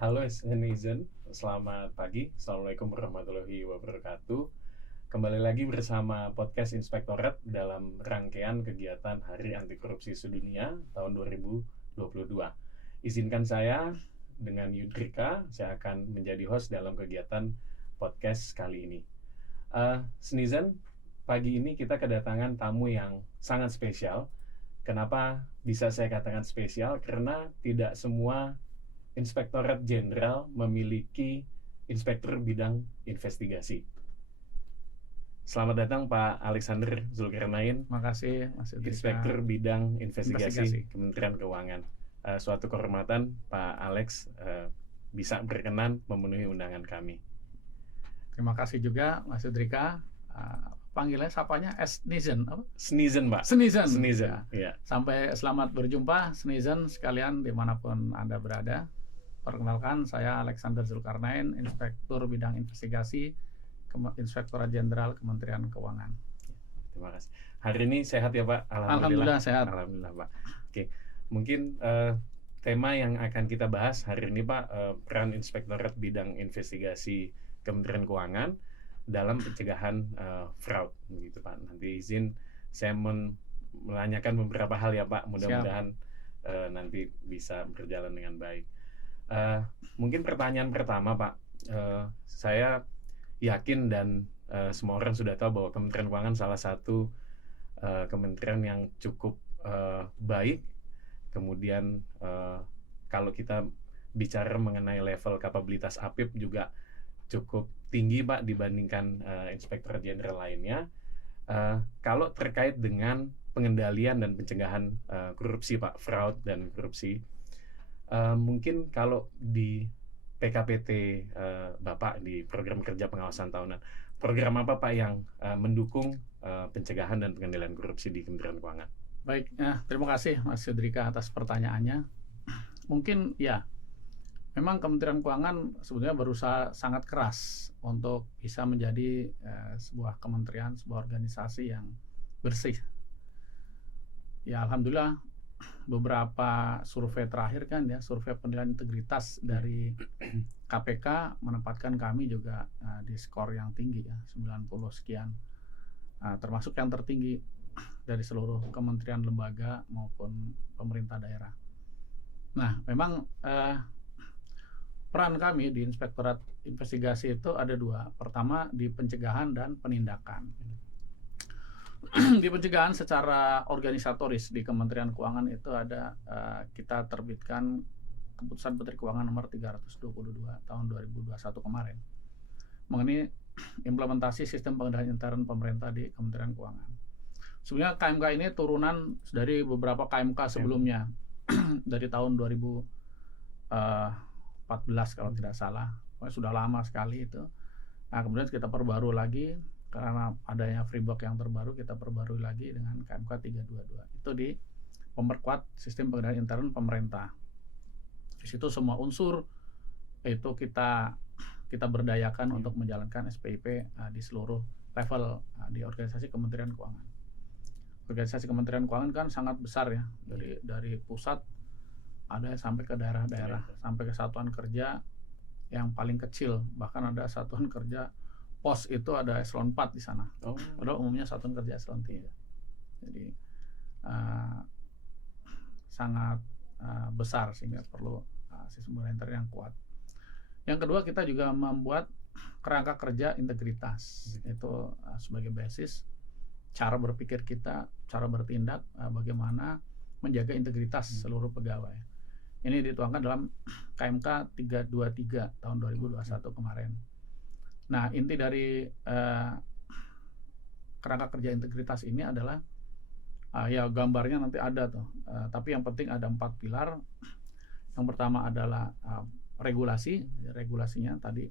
Halo netizen, selamat pagi. Assalamualaikum warahmatullahi wabarakatuh. Kembali lagi bersama podcast Inspektorat dalam rangkaian kegiatan Hari Anti Korupsi Sedunia tahun 2022. Izinkan saya dengan Yudrika, saya akan menjadi host dalam kegiatan podcast kali ini. Netizen, pagi ini kita kedatangan tamu yang sangat spesial. Kenapa bisa saya katakan spesial? Karena tidak semua Inspektorat Jenderal memiliki inspektur bidang investigasi. Selamat datang Pak Alexander Zulkarnain. Makasih Mas Yudrika. Inspektur bidang investigasi Kementerian Keuangan. Suatu kehormatan Pak Alex bisa berkenan memenuhi undangan kami. Terima kasih juga Mas Yudrika. Panggilnya sapanya Snizen apa? Snizen Pak. Snizen. Ya. Sampai selamat berjumpa Snizen sekalian dimanapun Anda berada. Perkenalkan, saya Alexander Zulkarnain, Inspektur Bidang Investigasi Inspektorat Jenderal Kementerian Keuangan. Terima kasih. Hari ini sehat ya Pak? Alhamdulillah sehat. Alhamdulillah Pak. Oke, mungkin tema yang akan kita bahas hari ini Pak, peran Inspektorat Bidang Investigasi Kementerian Keuangan dalam pencegahan fraud, gitu Pak. Nanti izin saya menanyakan beberapa hal ya Pak. Mudah-mudahan nanti bisa berjalan dengan baik. Mungkin pertanyaan pertama Pak, saya yakin dan semua orang sudah tahu bahwa Kementerian Keuangan salah satu kementerian yang cukup baik. Kemudian kalau kita bicara mengenai level kapabilitas APIP juga cukup tinggi Pak dibandingkan Inspektorat Jenderal lainnya. Kalau terkait dengan pengendalian dan pencegahan korupsi Pak, fraud dan korupsi, mungkin kalau di PKPT Bapak di program kerja pengawasan tahunan, program apa Pak yang mendukung pencegahan dan pengendalian korupsi di Kementerian Keuangan? Baik, terima kasih Mas Yudrika atas pertanyaannya. Mungkin ya, memang Kementerian Keuangan sebenarnya berusaha sangat keras untuk bisa menjadi sebuah kementerian, sebuah organisasi yang bersih. Ya, alhamdulillah beberapa survei terakhir kan ya, survei penilaian integritas dari KPK menempatkan kami juga di skor yang tinggi ya, 90 sekian. Termasuk yang tertinggi dari seluruh kementerian, lembaga maupun pemerintah daerah. Nah, memang peran kami di Inspektorat Investigasi itu ada dua. Pertama di pencegahan dan penindakan. Di pencegahan secara organisatoris di Kementerian Keuangan itu ada kita terbitkan Keputusan Menteri Keuangan nomor 322 tahun 2021 kemarin mengenai implementasi sistem pengendalian intern pemerintah di Kementerian Keuangan. Sebenarnya KMK ini turunan dari beberapa KMK sebelumnya dari tahun 2014 kalau tidak salah. Sudah lama sekali itu. Nah, kemudian kita perbarui lagi karena adanya framework yang terbaru, kita perbarui lagi dengan KMK 322. Itu di memperkuat sistem pengendalian intern pemerintah. Di situ semua unsur itu kita berdayakan untuk menjalankan SPIP di seluruh level di organisasi Kementerian Keuangan. Organisasi Kementerian Keuangan kan sangat besar ya, dari pusat ada sampai ke daerah-daerah, sampai ke satuan kerja yang paling kecil, bahkan ada satuan kerja pos itu ada eselon 4 di sana. Padahal umumnya satuan kerja eselon 3. Jadi sangat besar sehingga perlu sistem pengendalian yang kuat. Yang kedua, kita juga membuat kerangka kerja integritas. Itu sebagai basis cara berpikir kita, cara bertindak, bagaimana menjaga integritas seluruh pegawai. Ini dituangkan dalam KMK 323 tahun 2021 kemarin. Nah, inti dari kerangka kerja integritas ini adalah ya gambarnya nanti ada tuh. Tapi yang penting ada 4 pilar. Yang pertama adalah regulasinya tadi.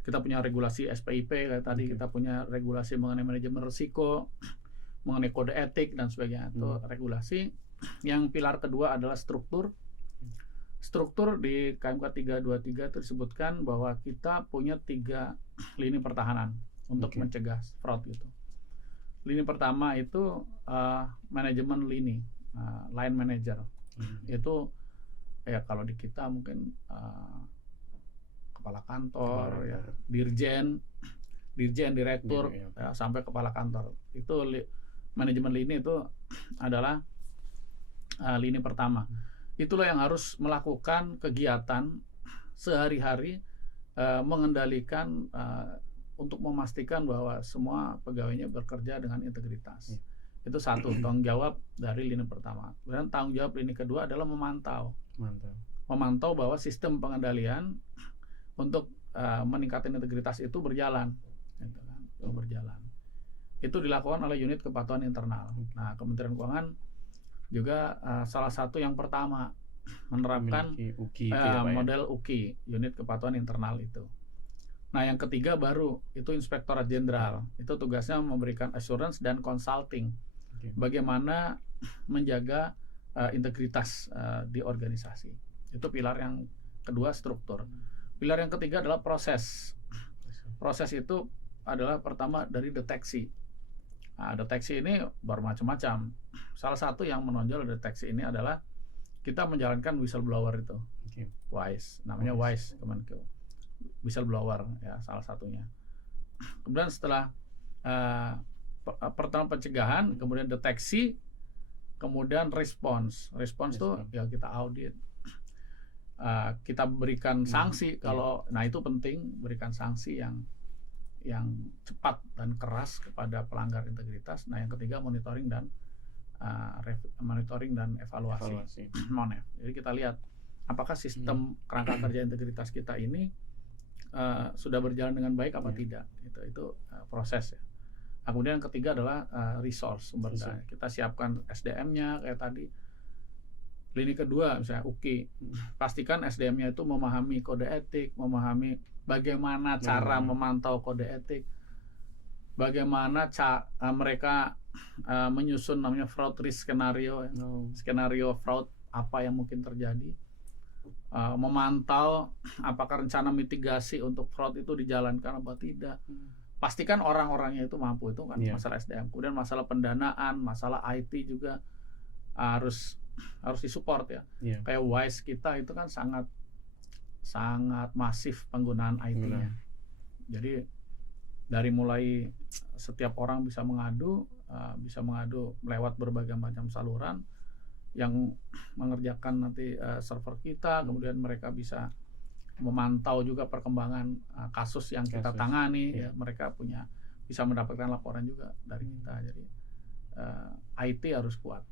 Kita punya regulasi SPIP kayak tadi, kita punya regulasi mengenai manajemen risiko, mengenai kode etik dan sebagainya. Itu regulasi. Yang pilar kedua adalah struktur. Struktur di KMK 323 itu disebutkan bahwa kita punya 3 lini pertahanan untuk mencegah fraud gitu. Lini pertama itu manajemen lini, line manager. Itu ya kalau di kita mungkin kepala kantor, ya, Kepala dirjen, direktur, Iya. ya, sampai kepala kantor. Itu manajemen lini itu adalah lini pertama. Itulah yang harus melakukan kegiatan sehari-hari, mengendalikan, untuk memastikan bahwa semua pegawainya bekerja dengan integritas. Itu satu tanggung jawab dari lini pertama. Kemudian tanggung jawab lini kedua adalah memantau. Memantau bahwa sistem pengendalian untuk meningkatkan integritas itu berjalan, gitu kan, berjalan. Itu dilakukan oleh unit kepatuhan internal. Nah, Kementerian Keuangan juga salah satu yang pertama menerapkan UKI itu ya, Pak, ya? model UKI, unit kepatuhan internal itu. Nah, yang ketiga baru itu Inspektorat Jenderal. Itu tugasnya memberikan assurance dan consulting. Bagaimana menjaga integritas di organisasi. Itu pilar yang kedua, struktur. Pilar yang ketiga adalah proses. Proses itu adalah pertama dari deteksi. Nah, deteksi ini bermacam-macam. Salah satu yang menonjol deteksi ini adalah kita menjalankan whistleblower itu. WISE, namanya WISE Kemenkeu. Whistleblower ya salah satunya. Kemudian setelah pertama pencegahan, kemudian deteksi, kemudian respons. Respons itu ya kita audit. Kita berikan sanksi kalau nah itu penting, berikan sanksi yang cepat dan keras kepada pelanggar integritas. Nah, yang ketiga monitoring dan evaluasi. Monef. Jadi kita lihat apakah sistem kerangka kerja integritas kita ini sudah berjalan dengan baik apa tidak. Itu proses ya. Nah, kemudian yang ketiga adalah resource, sumber daya. Kita siapkan SDM-nya kayak tadi. Lini kedua misalnya UKI, pastikan SDM-nya itu memahami kode etik, memahami bagaimana cara memantau kode etik, bagaimana mereka menyusun namanya fraud risk skenario, skenario fraud apa yang mungkin terjadi, memantau apakah rencana mitigasi untuk fraud itu dijalankan apa tidak. Pastikan orang-orangnya itu mampu, itu kan masalah SDM. Kemudian masalah pendanaan, masalah IT juga harus disupport ya. Kayak WISE kita itu kan sangat masif penggunaan IT-nya. Jadi dari mulai setiap orang bisa mengadu lewat berbagai macam saluran yang mengerjakan nanti server kita, kemudian mereka bisa memantau juga perkembangan kasus yang kita tangani. Ya, mereka bisa mendapatkan laporan juga dari kita. Jadi IT harus kuat.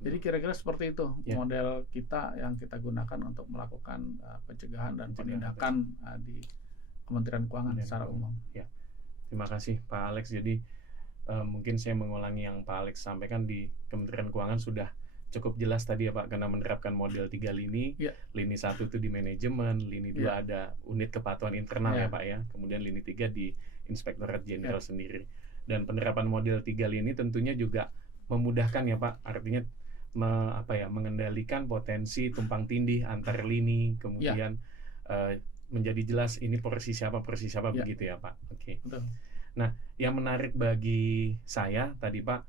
Jadi kira-kira seperti itu model kita yang kita gunakan untuk melakukan pencegahan dan penindakan di Kementerian Keuangan secara umum. Ya. Terima kasih Pak Alex. Jadi mungkin saya mengulangi yang Pak Alex sampaikan, di Kementerian Keuangan sudah cukup jelas tadi ya Pak, karena menerapkan model 3 lini. Lini 1 itu di manajemen, lini 2 ada unit kepatuhan internal ya Pak ya. Kemudian lini 3 di Inspektorat Jenderal sendiri. Dan penerapan model 3 lini tentunya juga memudahkan ya Pak, artinya mengendalikan potensi tumpang tindih antar lini, kemudian menjadi jelas ini porsi siapa begitu ya Pak. Oke. Nah, yang menarik bagi saya tadi Pak,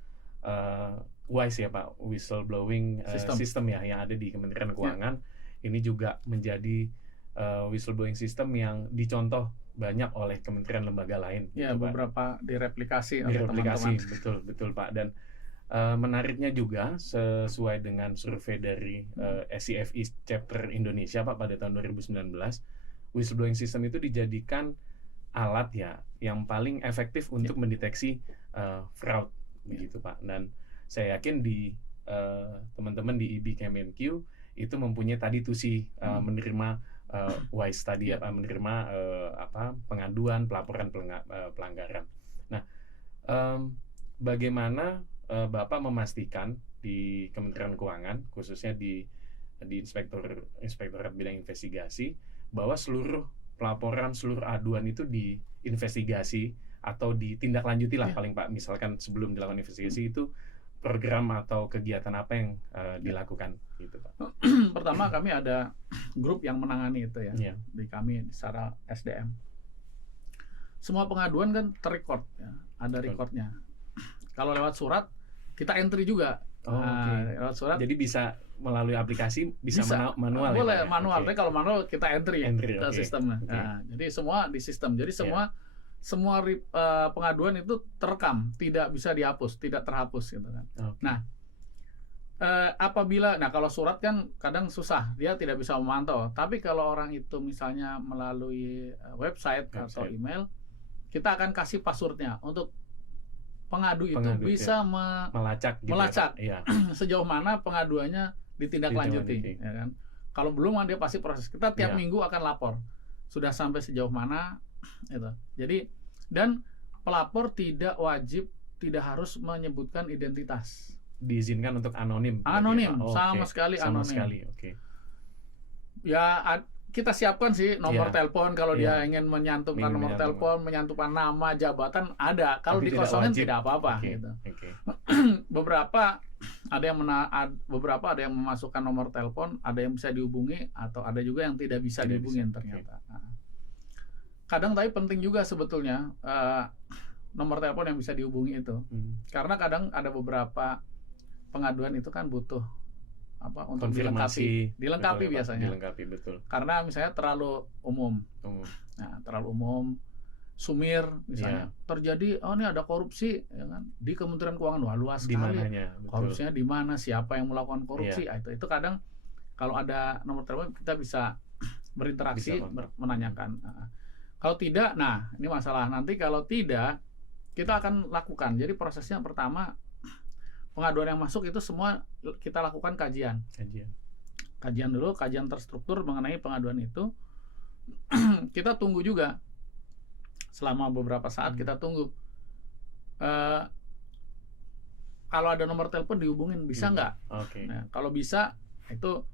WISE ya Pak, whistleblowing system ya yang ada di Kementerian Keuangan. Ini juga menjadi whistleblowing system yang dicontoh banyak oleh kementerian lembaga lain. Ya, gitu, Beberapa direplikasi teman-teman. Betul Pak. Dan menariknya juga sesuai dengan survei dari SCFI Chapter Indonesia Pak pada tahun 2019, whistleblowing system itu dijadikan alat ya yang paling efektif untuk mendeteksi fraud begitu Pak. Dan saya yakin di teman-teman di IB Kemenkeu itu mempunyai tadi menerima WISE tadi ya, menerima pengaduan, pelaporan pelanggaran. Nah, bagaimana Bapak memastikan di Kementerian Keuangan, khususnya di Inspektorat Bidang Investigasi, bahwa seluruh pelaporan, seluruh aduan itu diinvestigasi atau ditindaklanjuti lah paling Pak, misalkan sebelum dilakukan investigasi itu program atau kegiatan apa yang dilakukan gitu Pak? Pertama kami ada grup yang menangani itu ya, di kami secara SDM. Semua pengaduan kan terrecord ya, ada recordnya. Kalau lewat surat kita entry juga Oh, oke. Lewat surat Jadi bisa melalui aplikasi, bisa bisa, manual ya, boleh Pak, ya? manual. Oke. Tapi kalau manual kita entry ke Oke. sistemnya. Oke. Nah, jadi semua di sistem. Jadi Iya. semua pengaduan itu terekam, tidak bisa dihapus, tidak terhapus gitu kan. Oke. Nah, kalau surat kan kadang susah, dia tidak bisa memantau. Tapi kalau orang itu misalnya melalui website atau email, kita akan kasih passwordnya untuk pengadu itu bisa melacak gitu melacak ya, sejauh mana pengaduannya ditindaklanjuti, ya kan. Kalau belum dia pasti proses. Kita tiap minggu akan lapor sudah sampai sejauh mana itu. Jadi dan pelapor tidak harus menyebutkan identitas. Diizinkan untuk anonim. Anonim, sama sekali sama anonim. sekali. Oke. Ya kita siapkan sih nomor telepon kalau dia ingin menyantumkan nomor menyantumkan. telepon, menyantumkan nama, jabatan ada. Kalau Tapi dikosongin tidak apa-apa Oke. gitu. Oke. Beberapa ada yang memasukkan nomor telepon, ada yang bisa dihubungi, atau ada juga yang tidak bisa dihubungi ternyata. Nah, kadang tapi penting juga sebetulnya nomor telepon yang bisa dihubungi itu, karena kadang ada beberapa pengaduan itu kan butuh untuk dilengkapi betul, biasanya. Dilengkapi, betul. Karena misalnya terlalu umum. Nah, terlalu umum, sumir misalnya. Terjadi ini ada korupsi ya kan di Kementerian Keuangan. Wah, luas sekali. Korupsinya di mana, siapa yang melakukan korupsi? Itu kadang kalau ada nomor telepon kita bisa berinteraksi, menanyakan. Kalau tidak, nah ini masalah. Nanti kalau tidak, kita akan lakukan. Jadi prosesnya pertama, pengaduan yang masuk itu semua kita lakukan kajian dulu, kajian terstruktur mengenai pengaduan itu. Kita tunggu juga selama beberapa saat, kita tunggu kalau ada nomor telepon dihubungin bisa nggak? Nah, kalau bisa itu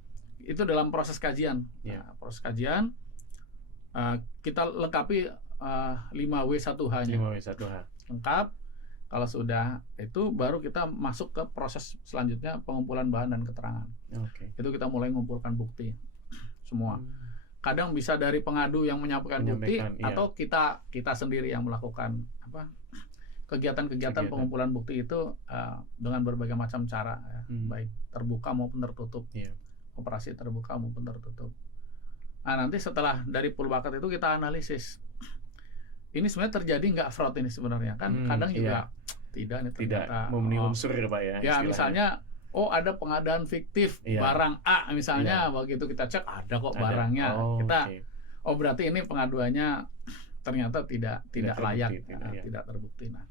dalam proses kajian. Nah, proses kajian kita lengkapi 5W1H-nya. 5W1H Lengkap. Kalau sudah itu baru kita masuk ke proses selanjutnya, pengumpulan bahan dan keterangan. Itu kita mulai mengumpulkan bukti semua. Kadang bisa dari pengadu yang menyampaikan bukti, atau kita sendiri yang melakukan kegiatan pengumpulan bukti itu dengan berbagai macam cara, baik terbuka maupun tertutup. Operasi terbuka maupun tertutup. Nah, nanti setelah dari pool bakat itu kita analisis. Ini sebenarnya terjadi nggak fraud ini sebenarnya kan? Kadang juga tidak memenuhi unsur ya, Pak ya. Ya misalnya ada pengadaan fiktif barang A misalnya, begitu kita cek ada kok barangnya. Berarti ini pengaduannya ternyata tidak layak, tidak terbukti. Nah,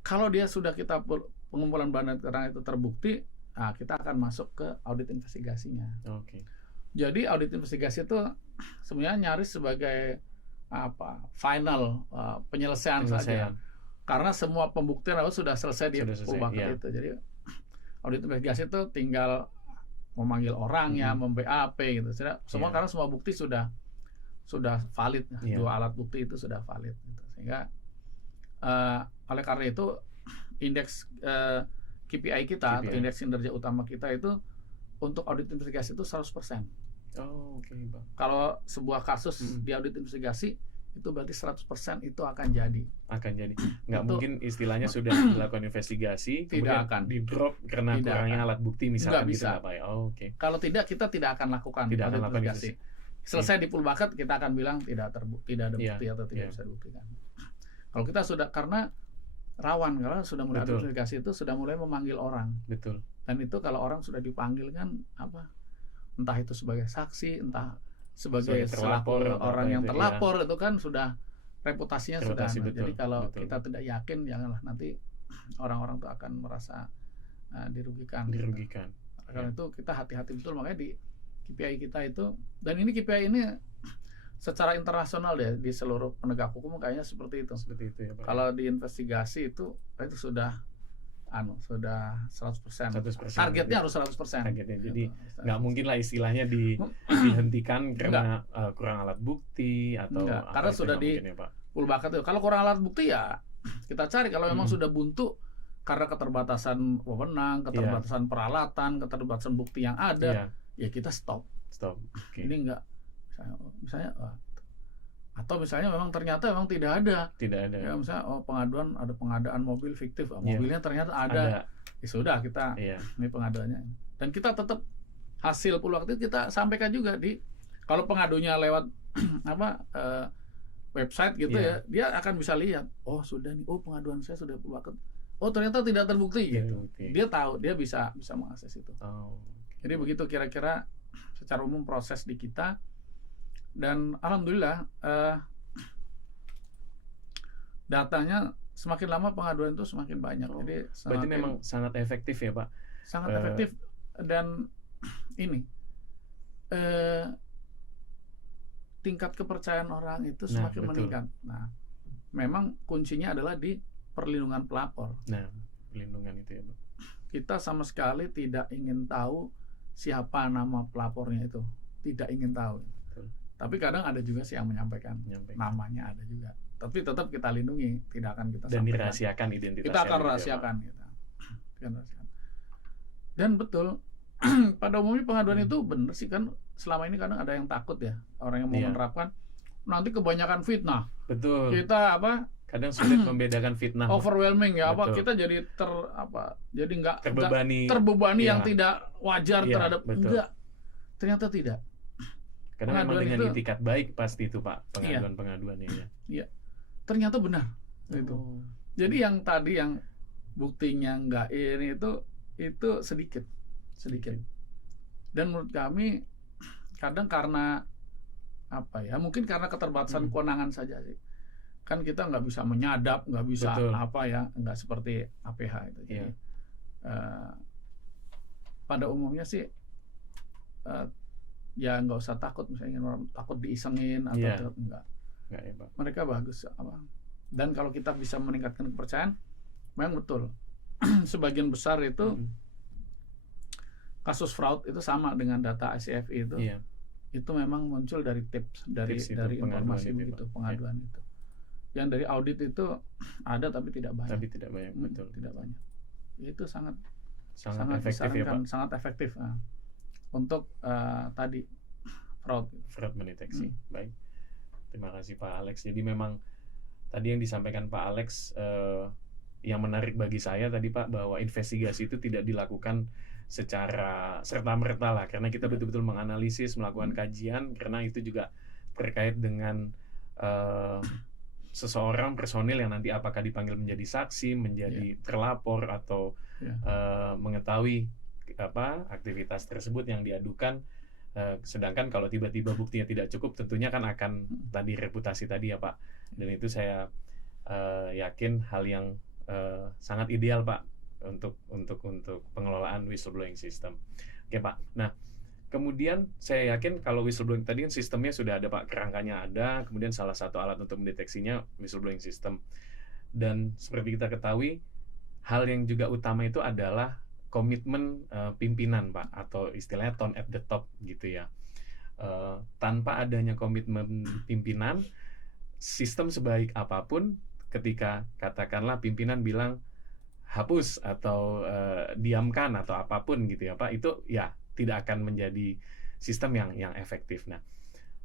kalau dia sudah kita pengumpulan bahan dan keterangan itu terbukti, nah kita akan masuk ke audit investigasinya. Jadi audit investigasi itu sebenarnya nyaris sebagai final penyelesaian saja, karena semua pembuktian sudah selesai di pool bakat itu. Jadi audit investigasi itu tinggal memanggil orangnya, mem-BAP gitu. Semua karena semua bukti sudah valid, dua alat bukti itu sudah valid gitu. Sehingga oleh karena itu indeks KPI kita atau indeks kinerja utama kita itu untuk audit investigasi itu 100%. Bang. Kalau sebuah kasus di audit investigasi itu berarti 100% itu akan jadi. Nggak mungkin istilahnya sudah dilakukan investigasi tidak akan di drop karena kurangnya alat bukti misalnya. Nggak bisa. Gitu, Kalau tidak, kita tidak akan lakukan audit investigasi. Selesai di pool bakat, kita akan bilang tidak ada bukti atau tidak bisa dibuktikan. Kalau kita sudah, karena rawan, kalau sudah mulai investigasi itu sudah mulai memanggil orang. Betul. Dan itu kalau orang sudah dipanggil kan entah itu sebagai saksi, entah sebagai selaku orang yang terlapor, itu kan sudah reputasinya sudah. Jadi kalau kita tidak yakin, janganlah nanti orang-orang itu akan merasa dirugikan. Karena itu kita hati-hati betul, makanya di KPI kita itu, dan ini KPI ini secara internasional ya, di seluruh penegak hukum kayaknya seperti itu. Ya, Pak. Kalau di investigasi itu sudah 100%. Targetnya harus 100%. Jadi nggak mungkin lah istilahnya dihentikan karena kurang alat bukti atau karena sudah di pool bakat itu. Kalau kurang alat bukti ya kita cari. Kalau memang sudah buntu karena keterbatasan wewenang, keterbatasan peralatan, keterbatasan bukti yang ada, ya kita stop. Ini enggak misalnya atau misalnya memang ternyata tidak ada. Ya, misalnya pengadaan mobil fiktif, mobilnya ternyata ada. ya sudah kita ini pengaduannya. Dan kita tetap hasil peluang itu kita sampaikan juga kalau pengadunya lewat website gitu ya, dia akan bisa lihat, oh sudah nih, oh pengaduan saya sudah keluar, oh ternyata tidak terbukti gitu. Dia tahu, dia bisa mengakses itu. Jadi begitu kira-kira secara umum proses di kita. Dan alhamdulillah datanya semakin lama pengaduan itu semakin banyak. Jadi berarti memang sangat efektif ya Pak? Sangat efektif. Dan ini tingkat kepercayaan orang itu semakin meningkat. Nah, memang kuncinya adalah di perlindungan pelapor. Nah, perlindungan itu ya Pak. Kita sama sekali tidak ingin tahu siapa nama pelapornya itu, tidak ingin tahu. Betul. Tapi kadang ada juga sih yang menyampaikan. Namanya ada juga. Tapi tetap kita lindungi, tidak akan kita sampaikan. Dan dirahasiakan identitasnya. Kita akan rahasiakan gitu. Dan betul, pada umumnya pengaduan itu benar sih kan, selama ini kadang ada yang takut ya, orang yang mau menerapkan, nanti kebanyakan fitnah. Betul. Kita kadang sulit membedakan fitnah. Overwhelming ya, kita jadi jadi nggak terbebani yang tidak wajar terhadap enggak. Ternyata tidak. Karena memang dengan itikat baik pasti itu Pak, pengaduan-pengaduannya ya. Iya. Ternyata benar itu. Jadi yang tadi yang buktinya enggak ini itu sedikit. Dan menurut kami kadang karena mungkin karena keterbatasan kewenangan saja sih. Kan kita nggak bisa menyadap, nggak bisa nggak seperti APH itu. Jadi pada umumnya sih ya nggak usah takut, misalnya orang takut diisengin atau enggak ya, Pak. Mereka bagus dan kalau kita bisa meningkatkan kepercayaan, memang betul sebagian besar itu kasus fraud itu sama dengan data ICFI itu memang muncul dari tips dari informasi begitu, pengaduan itu. Yang dari audit itu ada tapi tidak banyak. Betul. Tidak banyak. Itu sangat efektif ya Pak. Sangat efektif untuk tadi fraud mendeteksi. Baik. Terima kasih Pak Alex. Jadi memang tadi yang disampaikan Pak Alex yang menarik bagi saya tadi Pak, bahwa investigasi itu tidak dilakukan secara serta-merta lah, karena kita betul-betul menganalisis, melakukan kajian, karena itu juga terkait dengan seseorang personil yang nanti apakah dipanggil menjadi saksi, menjadi terlapor, atau mengetahui aktivitas tersebut yang diadukan. Sedangkan kalau tiba-tiba buktinya tidak cukup, tentunya kan akan tadi reputasi tadi ya Pak. Dan itu saya yakin hal yang sangat ideal Pak untuk pengelolaan whistleblowing system. Oke Pak. Nah, kemudian saya yakin kalau whistleblowing tadi kan sistemnya sudah ada Pak, kerangkanya ada, kemudian salah satu alat untuk mendeteksinya whistleblowing system. Dan seperti kita ketahui, hal yang juga utama itu adalah komitmen pimpinan Pak, atau istilahnya tone at the top gitu ya. Tanpa adanya komitmen pimpinan, sistem sebaik apapun, ketika katakanlah pimpinan bilang hapus atau diamkan atau apapun gitu ya Pak, itu ya tidak akan menjadi sistem yang efektif. Nah,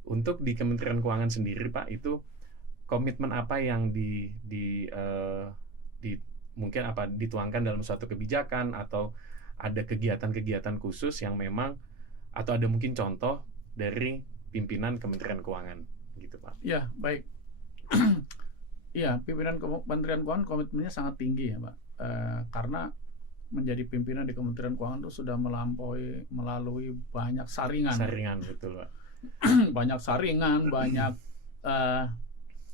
untuk di Kementerian Keuangan sendiri Pak, itu komitmen apa yang mungkin dituangkan dalam suatu kebijakan, atau ada kegiatan-kegiatan khusus yang memang, atau ada mungkin contoh dari pimpinan Kementerian Keuangan gitu Pak? Ya, baik. Iya, pimpinan Kementerian Keuangan komitmennya sangat tinggi ya Pak, karena menjadi pimpinan di Kementerian Keuangan itu sudah melalui banyak saringan. Betul Pak. Banyak saringan, banyak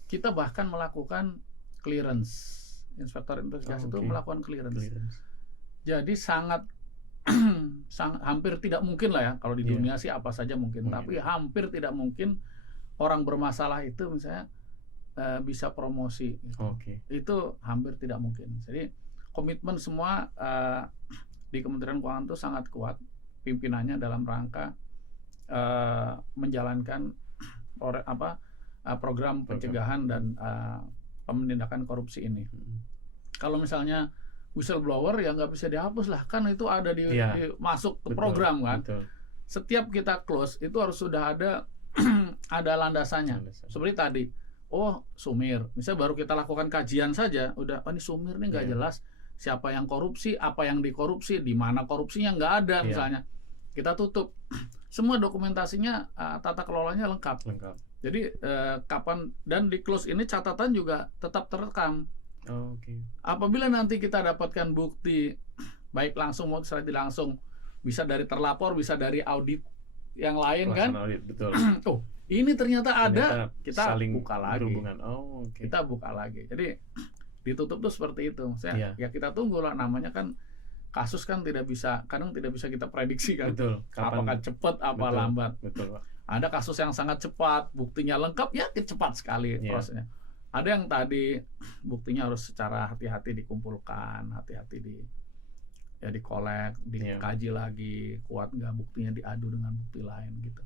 kita bahkan melakukan clearance. Inspektor investigasi itu melakukan clearance. Jadi sangat hampir tidak mungkin lah ya, kalau di dunia sih apa saja mungkin, tapi hampir tidak mungkin orang bermasalah itu misalnya bisa promosi gitu. Itu hampir tidak mungkin. Jadi komitmen semua di Kementerian Keuangan itu sangat kuat, pimpinannya dalam rangka menjalankan program pencegahan dan penindakan korupsi ini. Kalau misalnya whistleblower ya nggak bisa dihapus lah, kan itu ada masuk ke program kan. Setiap kita close itu harus sudah ada ada landasannya. Seperti tadi, sumir, misalnya baru kita lakukan kajian saja, udah ini sumir nih nggak jelas, siapa yang korupsi, apa yang dikorupsi, di mana korupsinya nggak ada Iya. misalnya. Kita tutup. Semua dokumentasinya, tata kelolanya lengkap. Lengkap. Jadi kapan dan di close ini catatan juga tetap terekam. Oh, oke. Apabila nanti kita dapatkan bukti baik langsung maupun secara tidak langsung, bisa dari terlapor, bisa dari audit yang lain kan. Pelaksanaan audit, betul. Oh, ini ternyata ada, Ternyata kita saling buka lagi. berhubungan. Oh, oke. Kita buka lagi. Jadi ditutup tuh seperti itu. Iya. Ya kita tunggu lah, namanya kan kasus kan kadang tidak bisa kita prediksi kan. Betul. Apakah cepat apa Betul. lambat. Betul, Pak. Ada kasus yang sangat cepat, buktinya lengkap, ya cepat sekali Iya. prosesnya. Ada yang tadi buktinya harus secara hati-hati dikumpulkan, hati-hati dikolek, dikaji lagi, kuat nggak buktinya, diadu dengan bukti lain gitu.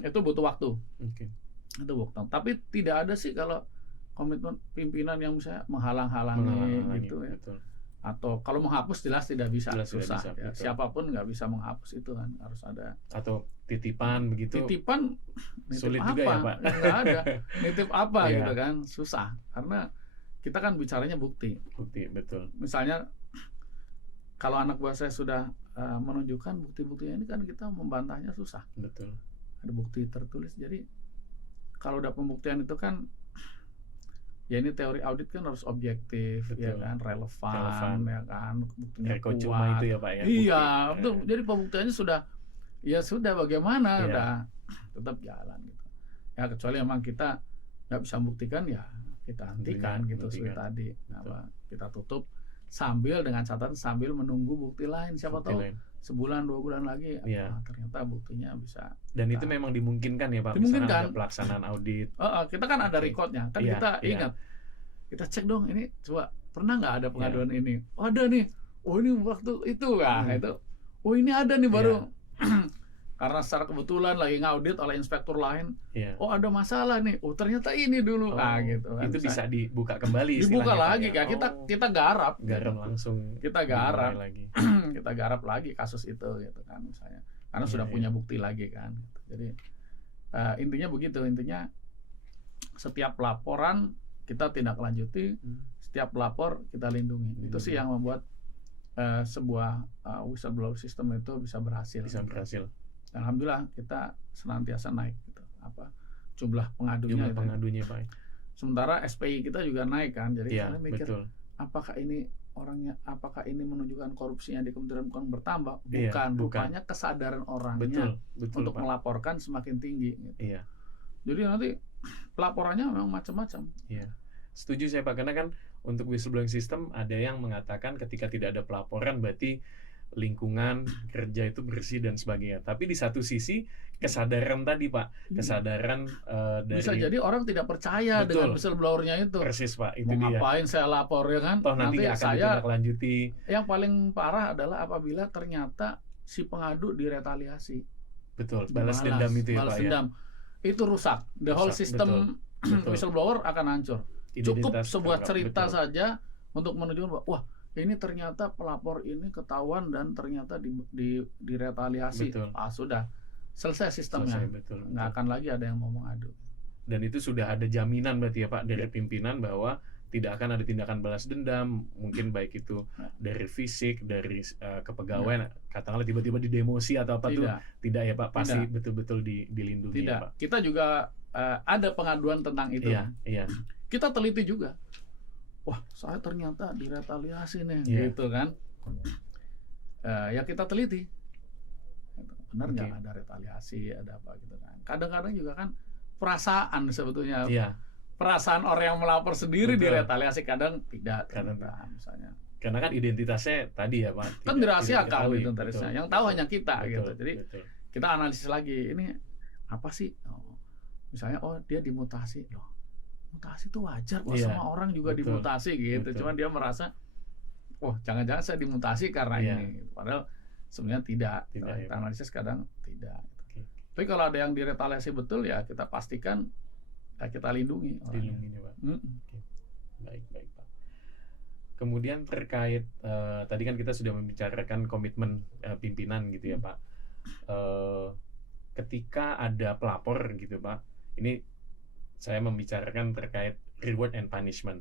Itu butuh waktu. Oke. Itu waktu. Tapi tidak ada sih kalau komitmen pimpinan yang misalnya menghalang-halangi gitu ya. Betul. Atau kalau menghapus jelas tidak bisa, Jelas tidak susah. bisa, Ya, betul. siapapun nggak bisa menghapus itu kan, harus ada. Atau titipan begitu. Titipan nitip Sulit apa? juga ya, Pak. Nggak ada. Nitip apa Iya. gitu kan, susah. Karena kita kan bicaranya bukti. Bukti, betul. Misalnya kalau anak buah saya sudah menunjukkan bukti-buktinya, ini kan kita membantahnya susah. Betul. Ada bukti tertulis. Jadi kalau udah pembuktian itu kan, ya ini teori audit kan harus objektif, Betul. ya kan, relevan, ya kan, buktinya Kayak cuma kuat. itu ya, Pak ya. Iya, bukti. betul. Jadi pembuktiannya sudah bagaimana, Iya. udah tetap jalan gitu. Ya kecuali memang kita nggak bisa membuktikan, ya kita hentikan Tentunya, gitu seperti hentikan. tadi. Kita tutup sambil dengan catatan sambil menunggu bukti lain. Siapa Bukti tahu lain. sebulan 2 bulan lagi, Iya. ternyata buktinya bisa. Dan itu memang dimungkinkan ya, Pak. Dimungkinkan. Misalkan ada pelaksanaan audit. Kita kan ada Oke. recordnya, kan Iya, kita iya. ingat. Kita cek dong, ini coba pernah nggak ada pengaduan ini? Oh, ada nih. Oh, ini waktu itu itu. Oh, ini ada nih baru. Karena secara kebetulan lagi ngaudit oleh inspektur lain. Iya. Oh, ada masalah nih. Oh, ternyata ini dulu. Gitu kan. Itu bisa dibuka kembali dibuka istilahnya, Pak, lagi ya. kan. Kita garap. Garam langsung. Kita garap. dimulai lagi. Kita garap lagi kasus itu gitu kan misalnya. Karena Iya, sudah iya. punya bukti lagi kan. Jadi intinya begitu. Intinya setiap laporan kita tindak lanjuti, setiap lapor kita lindungi. Itu sih yang membuat sebuah whistleblower system itu bisa berhasil. Bisa berhasil. Dan alhamdulillah kita senantiasa naik gitu. Jumlah pengadunya Jumlah itu. pengadunya, Pak. Sementara SPI kita juga naik kan. Jadi Iya, saya mikir, betul. apakah ini menunjukkan korupsinya di Kementerian Keuangan bertambah? Iya, Bukan, bukan. rupanya kesadaran orangnya Betul, untuk Pak. melaporkan semakin tinggi gitu. Iya. Jadi nanti pelaporannya memang macam-macam. Iya. Setuju saya, Pak, karena kan untuk whistleblowing system ada yang mengatakan ketika tidak ada pelaporan berarti lingkungan kerja itu bersih dan sebagainya. Tapi di satu sisi kesadaran tadi, Pak, kesadaran dari Bisa jadi orang tidak percaya Betul. dengan whistleblower-nya itu. persis, Pak, itu Mau dia. ngapain saya lapor ya kan? Toh nanti nggak akan saya ditindaklanjuti. yang paling parah adalah apabila ternyata si pengadu diretaliasi. Betul, balas dendam itu ya, balas Pak, dendam. Itu rusak. The whole Rusak, system betul. whistleblower akan hancur. Cukup Identitas sebuah terungkap, cerita betul. saja untuk menunjukkan bahwa wah, ini ternyata pelapor ini ketahuan dan ternyata diretaliasi. Betul. Sudah selesai sistemnya. Selesai, betul. Nggak akan lagi ada yang mau mengadu. Dan itu sudah ada jaminan berarti ya, Pak, dari pimpinan bahwa tidak akan ada tindakan balas dendam, mungkin baik itu dari fisik, dari kepegawaian, katakanlah tiba-tiba didemosi atau apa tuh, tidak ya, Pak, pasti betul-betul dilindungi Tidak. ya, Pak. Kita juga ada pengaduan tentang itu. Iya. Kita teliti juga. Wah, saya ternyata diretaliasi nih, Iya. gitu kan? Ya kita teliti. Benar nggak Oke. ada retaliasi, ada apa gitu kan? Kadang-kadang juga kan perasaan sebetulnya. Iya. Perasaan orang yang melapor sendiri Betul. diretaliasi, kadang tidak. Kadang ternyata, misalnya. Karena kan identitasnya tadi ya, Pak. Kan dirahasiakan diketahui. identitasnya. Betul. Yang tahu hanya kita Betul, gitu. Jadi betul. kita analisis lagi, ini apa sih? Misalnya dia dimutasi loh. Mutasi itu wajar kok, Iya, semua orang juga betul, dimutasi gitu. betul. Cuman dia merasa, wah jangan-jangan saya dimutasi karena Iya. ini. Padahal sebenarnya tidak. Tidak, Kita ya. analisis kadang tidak. Oke. Tapi kalau ada yang diretaliasi betul ya kita pastikan kita lindungi orangnya. Dilindungi ya, Pak. Mm-mm. Baik, Pak. Kemudian terkait tadi kan kita sudah membicarakan komitmen pimpinan gitu ya, Pak. Ketika ada pelapor gitu, Pak. Ini saya membicarakan terkait reward and punishment.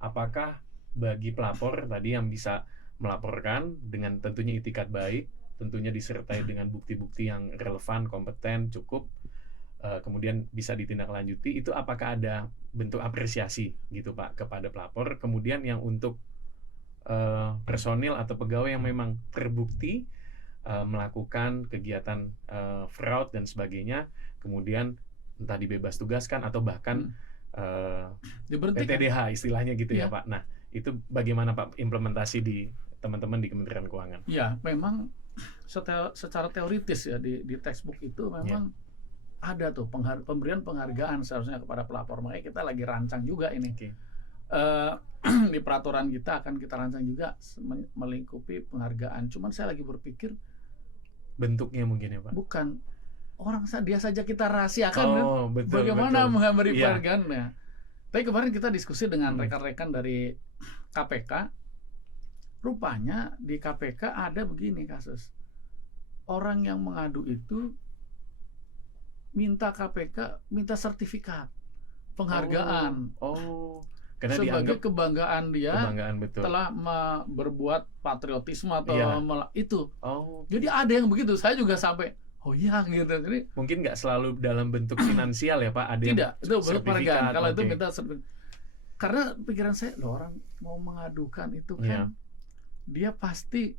Apakah bagi pelapor tadi yang bisa melaporkan dengan tentunya itikat baik, tentunya disertai dengan bukti-bukti yang relevan, kompeten, cukup, kemudian bisa ditindaklanjuti, itu apakah ada bentuk apresiasi gitu Pak kepada pelapor? Kemudian yang untuk personil atau pegawai yang memang terbukti melakukan kegiatan fraud dan sebagainya, kemudian entah dibebas tugaskan atau bahkan Diberhentikan. PTDH istilahnya gitu ya Iya. Pak. Nah, itu bagaimana Pak implementasi di teman-teman di Kementerian Keuangan? Ya, memang secara teoritis ya di textbook itu memang ada tuh pemberian penghargaan seharusnya kepada pelapor. Makanya kita lagi rancang juga ini. Oke. Di peraturan kita akan kita rancang juga melingkupi penghargaan. Cuman saya lagi berpikir Bentuknya mungkin ya Pak. bukan dia saja kita rahasiakan kan? Oh, betul, Bagaimana betul. memberi Iya. penghargaannya. Tapi kemarin kita diskusi dengan rekan-rekan dari KPK. Rupanya di KPK ada begini kasus. Orang yang mengadu itu minta KPK minta sertifikat penghargaan Karena sebagai dianggap kebanggaan dia kebanggaan, betul. telah berbuat patriotisme atau Iya. itu. Oh, Jadi ada yang begitu. Saya juga sampai oh iya gitu. Jadi mungkin nggak selalu dalam bentuk finansial ya Pak, ada yang tidak, itu bentuk penghargaan. sertifikat. Kalau itu Oke. minta sertifikat. Karena pikiran saya, loh orang mau mengadukan itu kan Iya. dia pasti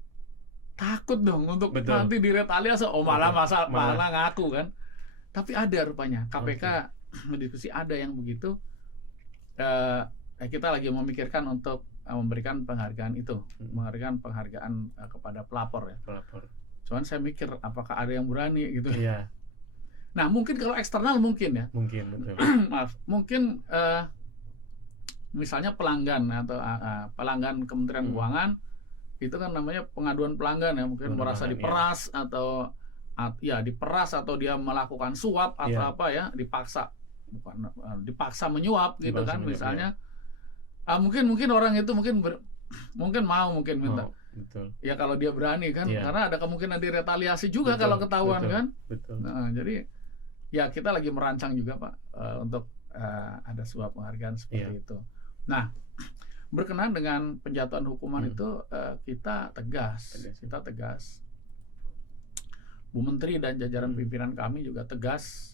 takut dong untuk Betul. nanti diretaliasi. Oh malah Betul. malah ngaku kan. Tapi ada rupanya KPK berdiskusi ada yang begitu. Kita lagi memikirkan untuk memberikan penghargaan itu, memberikan penghargaan kepada pelapor ya. Pelapor. Cuman saya mikir apakah ada yang berani gitu. Iya, Nah mungkin kalau eksternal mungkin ya. mungkin betul. Maaf, mungkin misalnya pelanggan atau pelanggan Kementerian Keuangan itu kan namanya pengaduan pelanggan ya, mungkin merasa diperas atau ya diperas atau dia melakukan suap atau apa ya, dipaksa menyuap gitu kan misalnya. Mungkin orang itu mungkin mau minta. Betul. Ya kalau dia berani kan, karena ada kemungkinan diretaliasi juga kalau ketahuan kan. Betul. Nah, jadi ya kita lagi merancang juga Pak untuk ada sebuah penghargaan seperti itu. Nah, berkenaan dengan penjatuhan hukuman itu kita tegas. Bu Menteri dan jajaran pimpinan kami juga tegas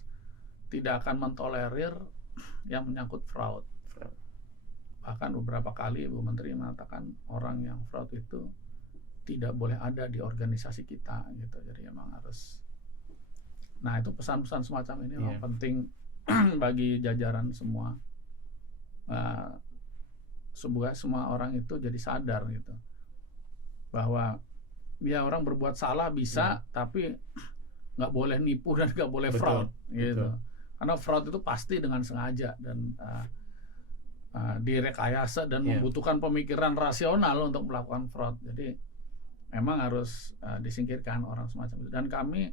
tidak akan mentolerir yang menyangkut fraud. Bahkan beberapa kali Bu Menteri mengatakan orang yang fraud itu tidak boleh ada di organisasi kita gitu. Jadi emang harus. Nah, itu pesan-pesan semacam ini memang penting bagi jajaran semua. Semoga semua orang itu jadi sadar gitu. Bahwa ya orang berbuat salah bisa, tapi nggak boleh nipu dan nggak boleh fraud gitu. Karena fraud itu pasti dengan sengaja dan direkayasa dan membutuhkan pemikiran rasional untuk melakukan fraud. Jadi memang harus disingkirkan orang semacam itu. Dan kami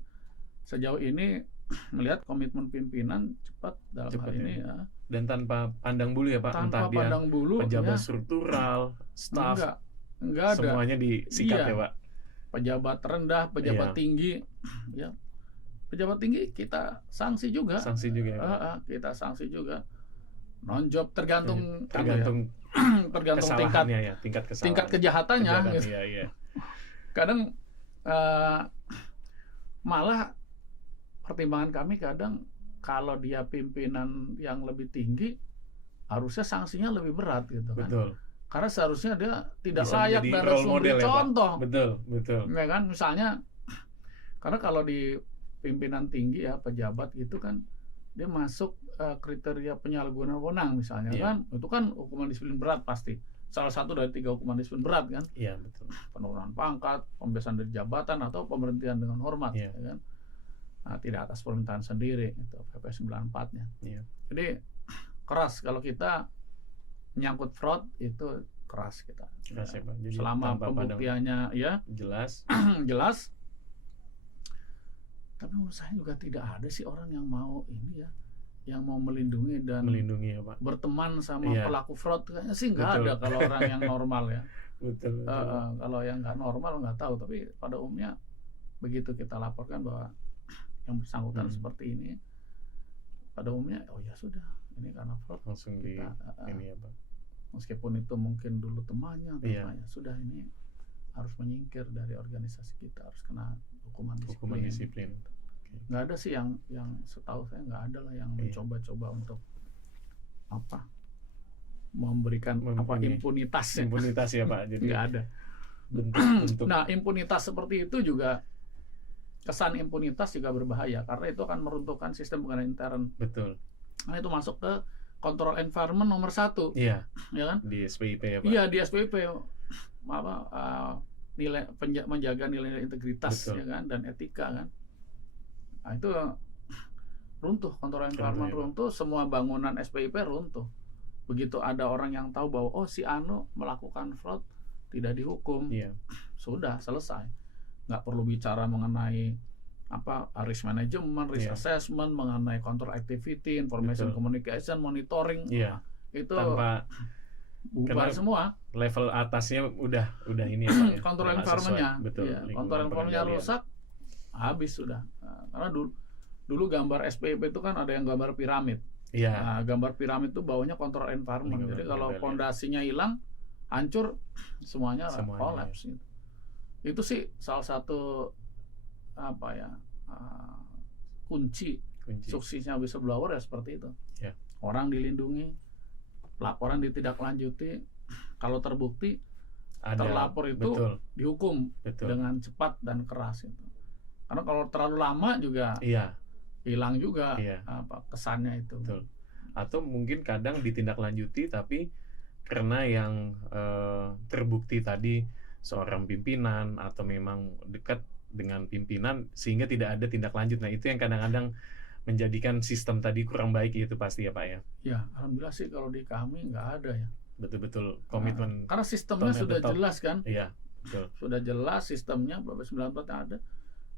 sejauh ini melihat komitmen pimpinan cepat dalam hal ini ya. Dan tanpa pandang bulu ya Pak, Tanpa entah dia pandang bulu, pejabat ya. struktural, staf, enggak ada. semuanya disikat ya Pak. Pejabat rendah, pejabat tinggi, ya. Pejabat tinggi kita sanksi juga. Kita sanksi juga. Non-job tergantung tingkat kejahatannya. Gitu. Kadang malah pertimbangan kami kadang kalau dia pimpinan yang lebih tinggi harusnya sanksinya lebih berat gitu kan. Betul. Karena seharusnya dia tidak bisa layak dan harus memberi contoh. Ya, betul. Ya kan, misalnya karena kalau di pimpinan tinggi ya pejabat gitu kan dia masuk kriteria penyalahgunaan wewenang misalnya kan, itu kan hukuman disiplin berat pasti. Salah satu dari 3 hukuman disiplin berat kan. Iya, betul. Penurunan pangkat, pembebasan dari jabatan atau pemberhentian dengan hormat ya kan. Nah, tidak atas permintaan sendiri itu PP 94-nya. Jadi keras kalau kita menyangkut fraud itu keras kita. Keras ya, Pak. Jadi selama pembuktiannya ya jelas. jelas. Tapi menurut saya juga tidak ada sih orang yang mau ini ya, yang mau melindungi ya Pak, berteman sama pelaku fraud. Kayaknya sih nggak ada kalau orang yang normal ya. Betul. Kalau yang nggak normal nggak tahu, tapi pada umumnya begitu kita laporkan bahwa yang bersangkutan seperti ini, pada umumnya oh ya sudah, ini karena fraud langsung ini ya Pak. meskipun itu mungkin dulu temannya atau Iya. apa ya, sudah ini harus menyingkir dari organisasi kita, harus kena hukuman Hukuman disiplin. disiplin. Nggak ada sih yang setahu saya nggak ada lah yang Iya. mencoba-coba untuk apa memberikan apa impunitas ya. Impunitas ya Pak. Jadi Nggak ada. bentuk Nah, impunitas seperti itu juga, kesan impunitas juga berbahaya karena itu akan meruntuhkan sistem pengendalian intern. betul. Nah, itu masuk ke control environment nomor 1, Iya, ya kan? di SPIP ya Pak. Iya, di SPP apa nilai menjaga nilai integritas Betul. ya kan, dan etika kan. Nah, itu runtuh, control environment ya, Pak. runtuh, semua bangunan SPIP runtuh. Begitu ada orang yang tahu bahwa oh si Anu melakukan fraud, tidak dihukum, Iya, sudah selesai. Nggak perlu bicara mengenai apa risk management, risk Iya. assessment, mengenai control activity, information Betul. communication, monitoring. Iya. Itu Tanpa bubar karena semua. level atasnya udah ini ya Pak ya. Kontrol Udah nggak environment-nya, sesuai. Betul. ya, lingkungan kontrol environment-nya pengendalian. rusak, habis sudah. Nah, karena dulu gambar SPIP itu kan ada yang gambar piramid. Iya. Nah, gambar piramid itu bawahnya kontrol environment. Lingkungan Jadi kalau pengendalian. pondasinya hilang, hancur, semuanya Semuanya, collapse. Gitu. Itu sih salah satu apa ya kunci suksesnya whistleblower ya seperti itu. Ya. Orang dilindungi, laporan ditindaklanjuti, kalau terbukti Ada, terlapor itu betul, dihukum betul. dengan cepat dan keras itu. Karena kalau terlalu lama juga Iya, hilang juga Iya. apa kesannya itu. betul. Atau mungkin kadang ditindaklanjuti tapi karena yang terbukti tadi seorang pimpinan atau memang dekat dengan pimpinan sehingga tidak ada tindak lanjut. Nah, itu yang kadang-kadang menjadikan sistem tadi kurang baik itu pasti ya Pak ya. Ya, alhamdulillah sih kalau di kami nggak ada ya. Betul-betul komitmen. Karena sistemnya top sudah at the top. jelas kan. Iya, betul. Sudah jelas sistemnya, Bapak 94 ada.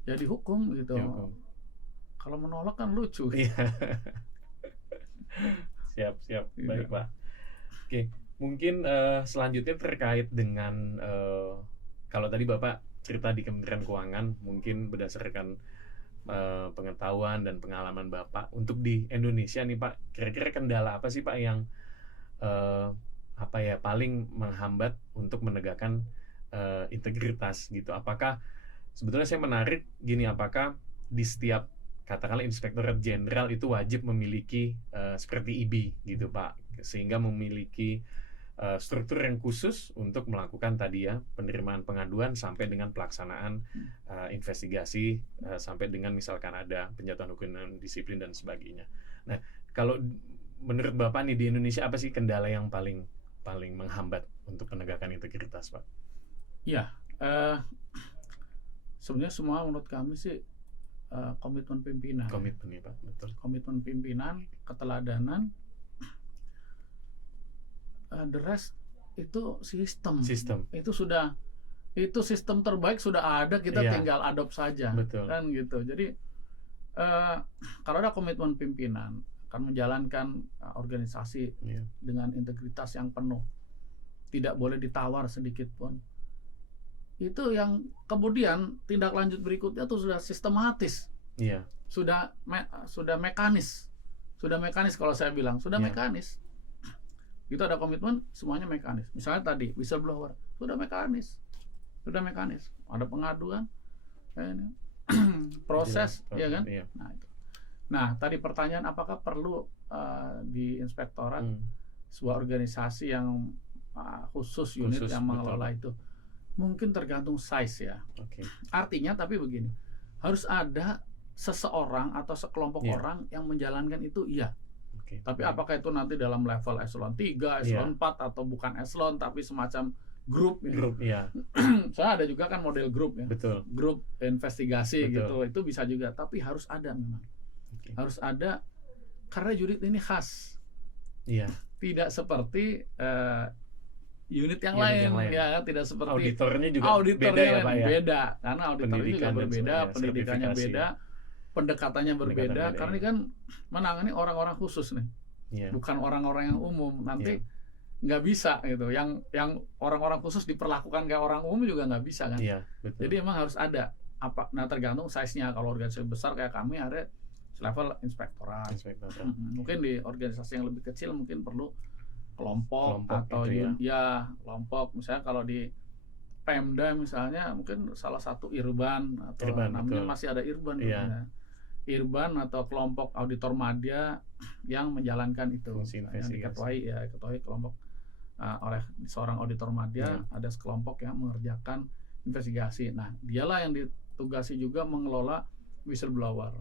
Ya dihukum gitu. Dihukum. Kalau menolak kan lucu. Iya. Siap. Iya. Baik Pak. Oke, mungkin selanjutnya terkait dengan kalau tadi Bapak cerita di Kementerian Keuangan, mungkin berdasarkan pengetahuan dan pengalaman Bapak untuk di Indonesia nih Pak, kira-kira kendala apa sih Pak yang paling menghambat untuk menegakkan integritas gitu? Apakah sebetulnya saya menarik gini, apakah di setiap katakanlah Inspektorat Jenderal itu wajib memiliki seperti IB gitu Pak, sehingga memiliki struktur yang khusus untuk melakukan tadi ya penerimaan pengaduan sampai dengan pelaksanaan investigasi sampai dengan misalkan ada penjatuhan hukuman disiplin dan sebagainya. Nah, kalau menurut Bapak nih di Indonesia apa sih kendala yang paling menghambat untuk penegakan integritas, Pak? Iya, sebenarnya semua menurut kami sih komitmen pimpinan. Komitmen nih Pak, betul. Komitmen pimpinan, keteladanan. The rest itu sistem. Itu sistem terbaik sudah ada, kita Iya. tinggal adopt saja. Betul. Kan gitu. Jadi kalau ada komitmen pimpinan akan menjalankan organisasi Iya. dengan integritas yang penuh, tidak boleh ditawar sedikit pun. Itu yang kemudian tindak lanjut berikutnya itu sudah sistematis, Iya. sudah mekanis, kalau saya bilang sudah Iya. mekanis. Itu ada komitmen, semuanya mekanis. Misalnya tadi whistleblower sudah mekanis, ada pengaduan, proses, ya kan? Iya. Nah, tadi pertanyaan apakah perlu di inspektorat sebuah organisasi yang khusus unit yang mengelola itu? Mungkin tergantung size ya. Oke. Artinya tapi begini, harus ada seseorang atau sekelompok Iya. orang yang menjalankan itu, iya. Oke. Tapi apakah itu nanti dalam level eselon 3, eselon 4 atau bukan eselon tapi semacam grup ya. Grup, iya. Soalnya ada juga kan model grup ya. Betul. Grup investigasi Betul. gitu. Itu bisa juga, tapi harus ada memang. Oke. Harus ada karena unit ini khas. Iya. Tidak seperti unit yang Unit lain yang lain. ya, tidak seperti Auditornya juga auditornya beda ya Pak ya. beda karena auditornya juga Pendidikan dan berbeda, sebagainya, pendidikannya sertifikasi. beda, pendekatannya berbeda, Pendekatan beda, karena iya. ini kan menangani orang-orang khusus nih, Iya. bukan orang-orang yang umum. Nanti Iya. nggak bisa gitu, yang orang-orang khusus diperlakukan kayak orang umum juga nggak bisa kan. Iya, betul. Jadi emang harus ada apa, nah tergantung size-nya. Kalau organisasi besar kayak kami ada level inspektorat. Inspektorat. Mungkin di organisasi yang lebih kecil mungkin perlu kelompok Kelompok atau gitu ya. kelompok. Misalnya kalau di Pemda misalnya mungkin salah satu Irban atau Irban, namanya betul. masih ada Irban Iya. dulunya. Irban atau kelompok auditor madya yang menjalankan itu. Fungsi Yang investigasi. diketuai kelompok oleh seorang auditor madya, ada sekelompok yang mengerjakan investigasi. Nah, dialah yang ditugasi juga mengelola whistleblower.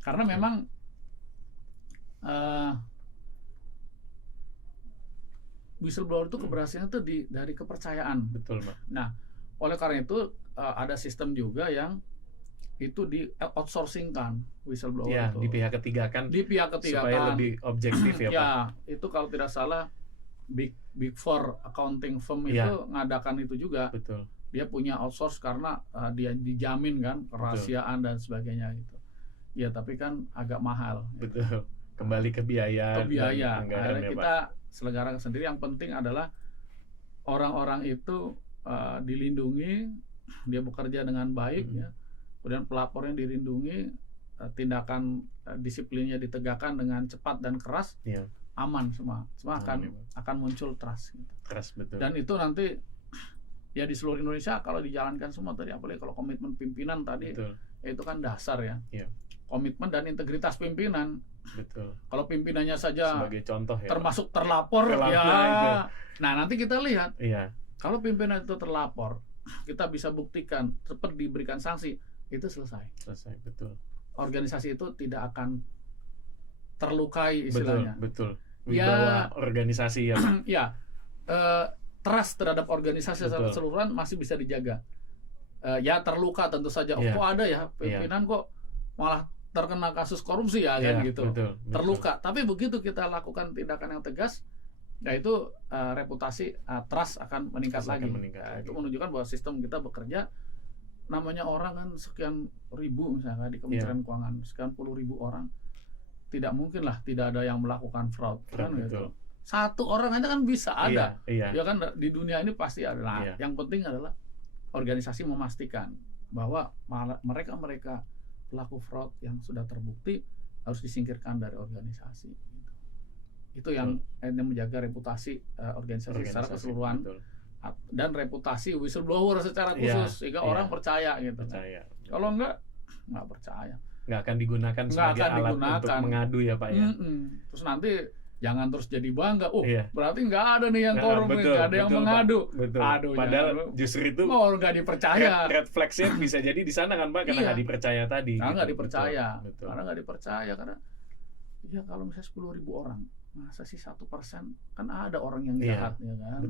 Karena memang whistleblower itu keberhasilan itu dari kepercayaan. Betul, Pak. Nah, oleh karena itu ada sistem juga yang itu di outsourcing-kan whistleblower Ya, itu. di pihak ketiga kan. Di pihak ketiga supaya kan. lebih objektif ya, Pak. Ya, itu kalau tidak salah Big Four accounting firm Ya. itu ngadakan itu juga. Betul. Dia punya outsource karena dia dijamin kan kerahasiaan dan sebagainya gitu. Ya, tapi kan agak mahal. Betul. Kembali ke biaya. Akhirnya kita selenggarakan sendiri. Yang penting adalah orang-orang itu dilindungi, dia bekerja dengan baik ya. Kemudian pelapornya dilindungi, tindakan disiplinnya ditegakkan dengan cepat dan keras. Iya. Aman semua akan muncul trust gitu. Trust, betul. Dan itu nanti ya di seluruh Indonesia kalau dijalankan semua tadi, apalagi kalau komitmen pimpinan tadi, itu kan dasar ya. Iya. Komitmen dan integritas pimpinan. Betul. Kalau pimpinannya saja sebagai contoh ya, termasuk terlapor ya. Itu. Nah, nanti kita lihat. Iya. Kalau pimpinan itu terlapor, kita bisa buktikan, cepat diberikan sanksi, itu selesai. Betul. Organisasi itu tidak akan terlukai istilahnya. Betul. Wibawa organisasi ya. Ya, trust terhadap organisasi secara keseluruhan masih bisa dijaga. Ya terluka tentu saja. Kok ada ya pimpinan kok malah terkena kasus korupsi ya kan gitu. Betul. Terluka. Tapi begitu kita lakukan tindakan yang tegas, ya itu reputasi trust akan meningkat lagi. Itu menunjukkan bahwa sistem kita bekerja. Namanya orang kan sekian ribu misalnya di Kementerian Keuangan, sekian puluh ribu orang, tidak mungkin lah tidak ada yang melakukan fraud kan gitu. Satu orang aja kan bisa ada. Ya kan di dunia ini pasti ada. Nah, yang penting adalah organisasi memastikan bahwa mereka pelaku fraud yang sudah terbukti harus disingkirkan dari organisasi. Itu yang menjaga reputasi organisasi secara keseluruhan. Dan reputasi whistleblower secara khusus sehingga orang percaya gitu. Kalau enggak percaya. Nggak akan digunakan sebagai alat untuk mengadu ya Pak ya. Terus nanti jangan terus jadi bangga. Berarti nggak ada nih yang korup, nggak ada yang mengadu. Betul. Aduh, padahal justru itu nggak dipercaya. Red flag-nya bisa jadi di sana kan Pak, karena nggak dipercaya tadi. Karena nggak dipercaya. Karena nggak dipercaya karena ya kalau misalnya 10.000 orang, masa sih 1% kan ada orang yang jahat ya kan.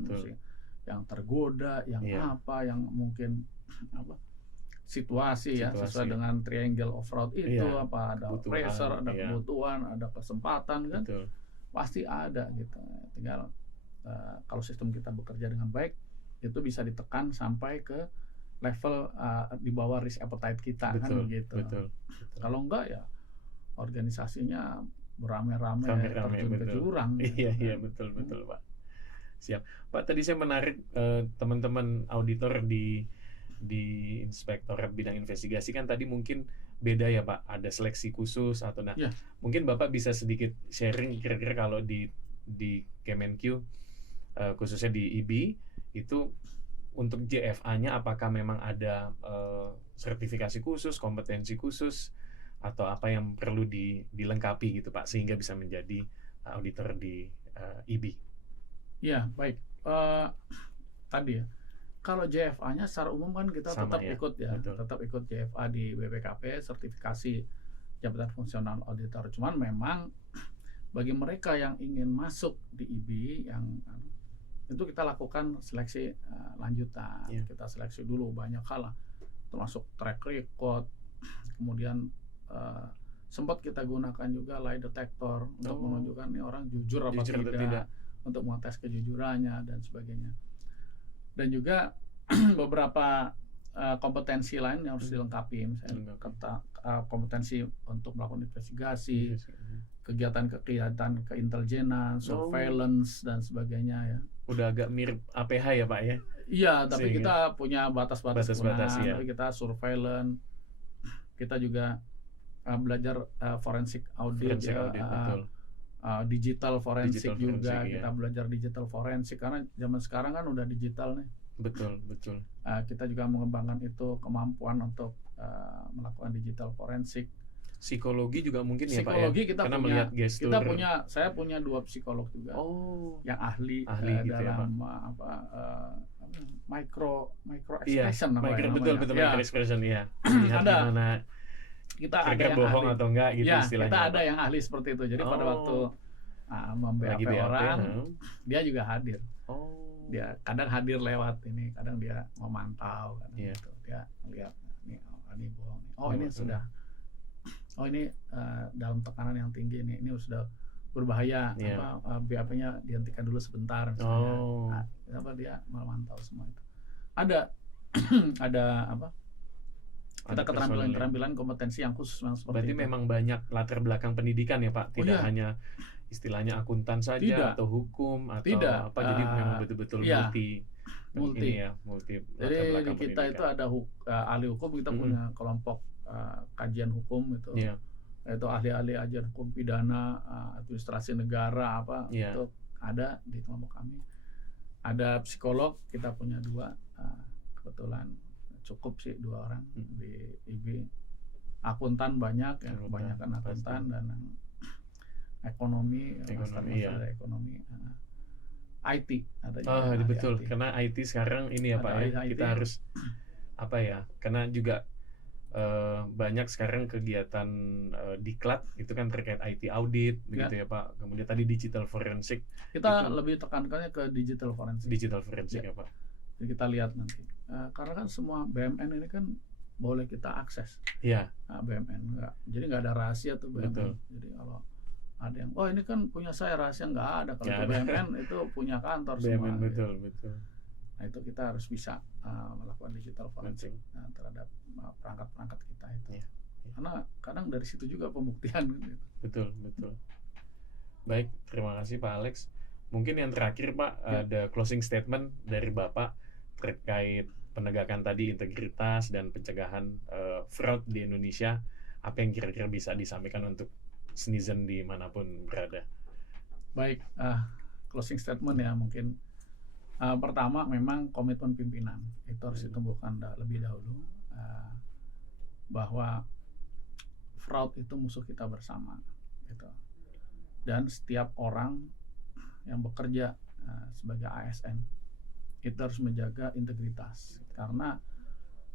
Yang tergoda, yang yang mungkin situasi ya sesuai dengan triangle of fraud itu ada pressure, ada kebutuhan, ada kesempatan kan. Pasti ada gitu. Tinggal kalau sistem kita bekerja dengan baik, itu bisa ditekan sampai ke level di bawah risk appetite kita kan gitu. Kalau enggak ya organisasinya beramai-ramai terjun ke jurang. Iya betul Pak. Siap. Pak, tadi saya menarik teman-teman auditor di Inspektorat Bidang Investigasi kan tadi mungkin beda ya Pak, ada seleksi khusus atau mungkin Bapak bisa sedikit sharing kira-kira kalau di Kemenq khususnya di IB itu untuk JFA-nya apakah memang ada sertifikasi khusus, kompetensi khusus atau apa yang perlu dilengkapi gitu Pak sehingga bisa menjadi auditor di IB? Ya, baik. Tadi ya. Kalau JFA-nya secara umum kan kita tetap ikut ya, tetap ikut JFA di BPKP, sertifikasi jabatan fungsional auditor. Cuman memang bagi mereka yang ingin masuk di IB yang itu kita lakukan seleksi lanjutan. Kita seleksi dulu banyak hal, termasuk track record, kemudian sempat kita gunakan juga lie detector untuk menunjukkan nih orang jujur apa tidak, untuk mengetes kejujurannya dan sebagainya. Dan juga beberapa kompetensi lain yang harus dilengkapi, misalnya kompetensi untuk melakukan investigasi, kegiatan keintelijenan, surveillance dan sebagainya ya. Udah agak mirip APH ya Pak ya? Iya, tapi kita punya batas-batas kewenangan, kita surveillance, kita juga belajar forensic audit, digital forensik Digital juga, forensik, kita ya. belajar digital forensik karena zaman sekarang kan udah digital nih. Betul, betul. Kita juga mengembangkan itu kemampuan untuk melakukan digital forensik. Psikologi juga mungkin ya Pak ya? Psikologi kita Karena punya, melihat gestur. saya punya 2 psikolog juga Oh, yang ahli gitu ya, Pak. dalam micro Iya, expression namanya. betul, Ya. micro expression ya. Melihat Ada. gimana Kita ada kira-kira yang bohong ahli. atau enggak gitu Ya, istilahnya. kita ada Pak. yang ahli seperti itu. Jadi pada Oh. waktu Lagi memBAP BAP, orang, dia juga hadir. Oh. Dia kadang hadir lewat ini, kadang dia memantau kan Iya. gitu. Dia melihat ini bohong. Oh, ini sudah. Oh, ini dalam tekanan yang tinggi ini sudah berbahaya. Iya. BAP-nya dihentikan dulu sebentar misalnya. Oh. Dia memantau semua itu. Ada ada kita keterampilan kompetensi yang khusus memang seperti Berarti itu. memang banyak latar belakang pendidikan ya Pak, tidak iya. hanya istilahnya akuntan saja Tidak. atau hukum atau Tidak. apa, jadi memang betul-betul iya. multi ini ya, multi Jadi latar di belakang kita itu pendidikan. ada ahli hukum, kita punya kelompok kajian hukum itu. Iya. Itu ahli-ahli ajar hukum pidana, administrasi negara Iya. itu ada di kelompok kami. Ada psikolog, kita punya 2, kebetulan cukup sih 2 orang di IB. Akuntan banyak ya, kebanyakan akuntan dan ekonomi, iya. ada ekonomi. IT ada juga. Oh, betul. IT. Karena IT sekarang ini ya Ada Pak ya, IT. kita harus apa ya? Karena juga banyak sekarang kegiatan diklat itu kan terkait IT audit begitu ya Pak. Kemudian tadi digital forensik. Kita lebih tekankannya ke digital forensik. Digital forensik ya Pak. Jadi kita lihat nanti. Karena kan semua BUMN ini kan boleh kita akses. Iya. BUMN enggak. Jadi nggak ada rahasia tuh BUMN. Betul. Jadi kalau ada yang, ini kan punya saya rahasia, nggak ada. Kalau Nggak itu ada. BUMN itu punya kantor BUMN, semua. betul. Nah itu kita harus bisa melakukan digital forensik terhadap perangkat-perangkat kita itu. Iya. Karena kadang dari situ juga pembuktian gitu. Betul. Baik, terima kasih Pak Alex. Mungkin yang terakhir Pak, ada closing statement dari Bapak terkait penegakan tadi integritas dan pencegahan fraud di Indonesia. Apa yang kira-kira bisa disampaikan untuk citizen dimanapun berada? Baik, closing statement ya mungkin. Pertama memang komitmen pimpinan itu harus ditumbuhkan lebih dahulu, bahwa fraud itu musuh kita bersama gitu. Dan setiap orang yang bekerja sebagai ASN itu harus menjaga integritas, karena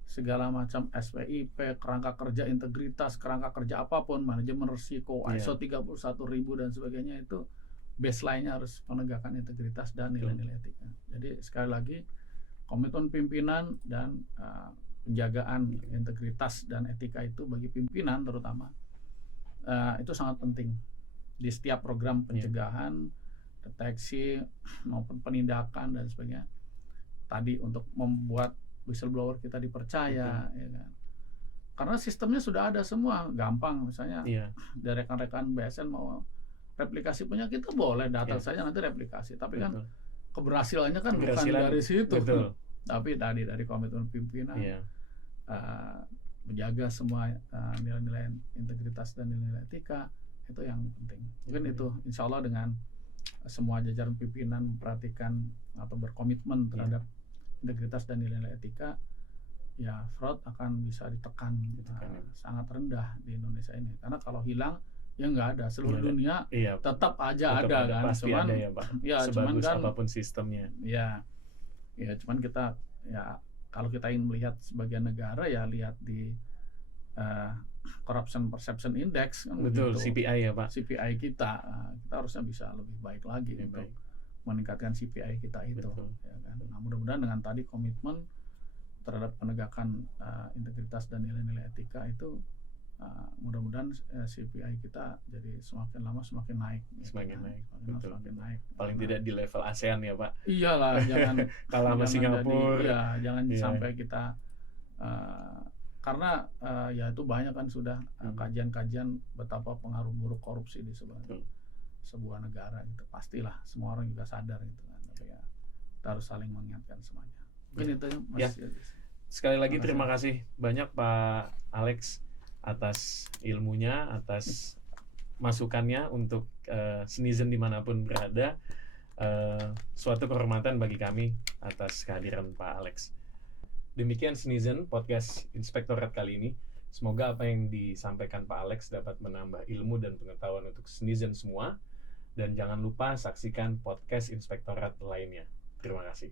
segala macam SPIP, kerangka kerja integritas, kerangka kerja apapun, manajemen risiko, ISO 31000 dan sebagainya, itu baseline-nya harus penegakan integritas dan nilai-nilai etika. Jadi sekali lagi komitmen pimpinan dan penjagaan integritas dan etika itu bagi pimpinan terutama itu sangat penting di setiap program pencegahan, deteksi maupun penindakan dan sebagainya. Tadi untuk membuat whistleblower kita dipercaya, ya kan? Karena sistemnya sudah ada semua, gampang. Misalnya dari rekan-rekan BSN mau replikasi punya kita, boleh datang saja nanti replikasi. Tapi kan keberhasilannya kan bukan dari situ. Tapi tadi dari komitmen pimpinan, menjaga semua nilai-nilai integritas dan nilai etika, itu yang penting. Mungkin itu insya Allah dengan semua jajaran pimpinan memperhatikan atau berkomitmen terhadap integritas dan nilai-nilai etika, ya fraud akan bisa ditekan sangat rendah di Indonesia ini. Karena kalau hilang ya nggak ada, seluruh dunia tetap aja ada kan. Pasti cuman ada ya Pak. Sebagus kan, apapun sistemnya. Ya cuman kita kalau kita ingin melihat sebagian negara ya lihat di Corruption Perception Index kan. Betul, begitu. CPI ya Pak. CPI kita harusnya bisa lebih baik lagi untuk meningkatkan CPI kita itu. Ya kan? Nah, mudah-mudahan dengan tadi komitmen terhadap penegakan integritas dan nilai-nilai etika itu, mudah-mudahan CPI kita jadi semakin lama semakin naik. Semakin naik. Semakin naik. Paling tidak di level ASEAN ya Pak. Iyalah, jangan kalah sama Singapura. Jangan sampai kita karena ya itu banyak kan sudah kajian-kajian betapa pengaruh buruk korupsi di sebuah negara gitu. Pastilah semua orang juga sadar gitu kan. Tapi ya kita harus saling mengingatkan semuanya. Mungkin itu Mas. Sekali lagi terima kasih banyak Pak Alex atas ilmunya, atas masukannya untuk Senizen dimanapun berada. Suatu kehormatan bagi kami atas kehadiran Pak Alex. Demikian Senizen podcast Inspektorat kali ini. Semoga apa yang disampaikan Pak Alex dapat menambah ilmu dan pengetahuan untuk Senizen semua. Dan jangan lupa saksikan podcast Inspektorat lainnya. Terima kasih.